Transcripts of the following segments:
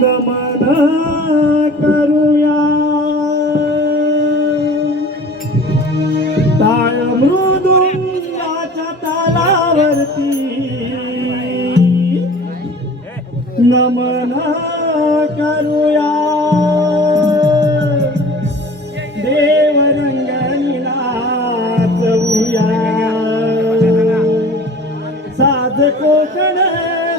नमन करूया टाळ मृदुंगाच्या तालावरती नमन करूया देव रंगनिला साध कोकण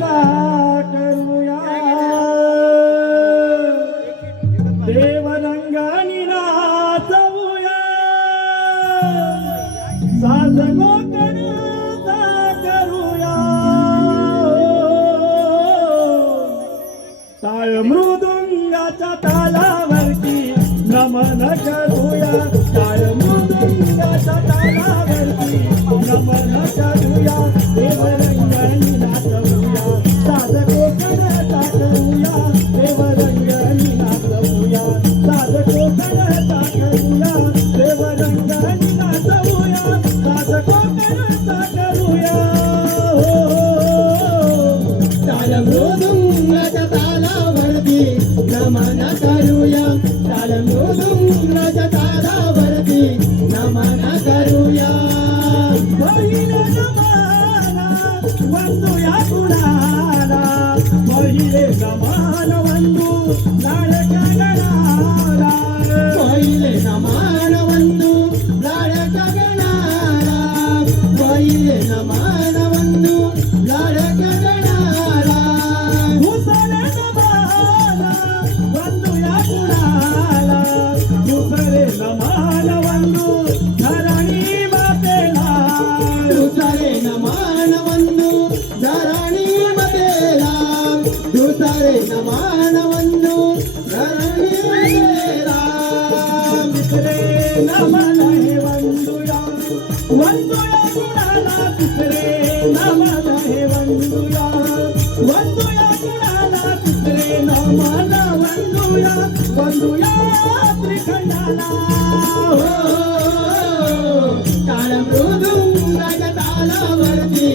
करूया देव रंगनिला साध कोकण करूया टाळ मृदुंगाच्या तालावरती नमन करूया टाळ मृदुंगाच्या तालावरती नमन करूया देवरंगणी नमन करूया पहिले नमाना वंदुया ಉತ್ತರೆ ನಮಾನವನ್ನು ಧರಣಿ ಮಾತೆ ರಾಮ್ ಉತ್ತರೆ ನಮಾನವನ್ನು ಧರಣಿ ಮಾತೆ ಒಂದು ಯಾರು ಒಂದು ಯಾರು वंदुया वंदुया त्रिखंडाला ताल मृदुंगाच्या तालावरती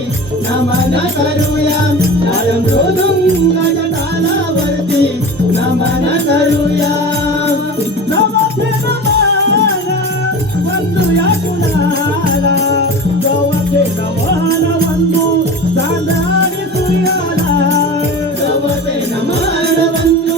नमन करूया. ताल मृदुंगाच्या तालावरती नमन करूया. नवथे नमन वंदुया कुणाला गवथे नमन वंदू चांदाडी सूर्याला रवते नमन वंदू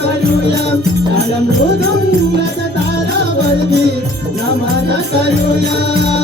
करूया ताल मृदुंगाच्या तालावरती नमन करूया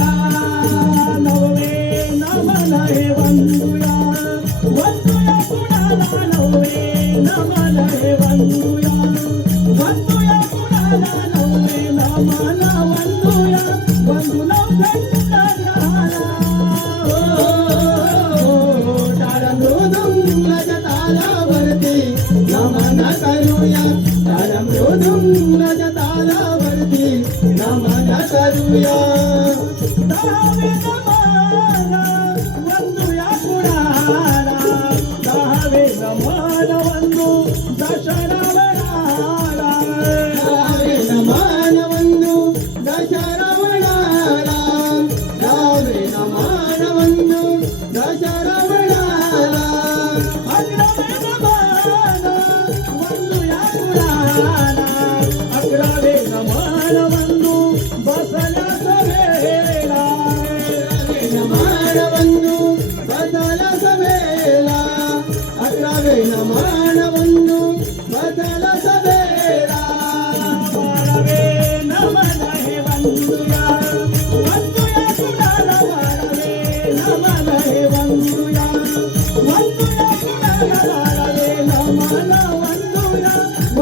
对呀。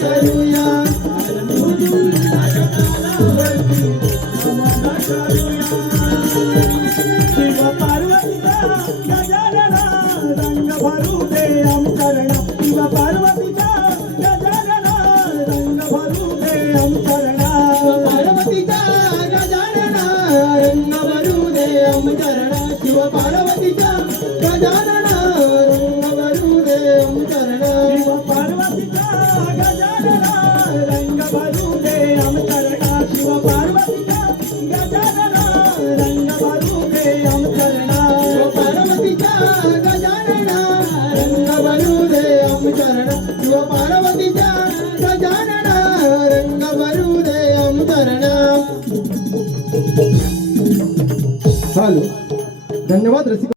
Hallelujah. रंग बनू दे अमचरण शिव पार्वतीच्या गजानन रंग बनू दे अमचरण हॅलो धन्यवाद रसिक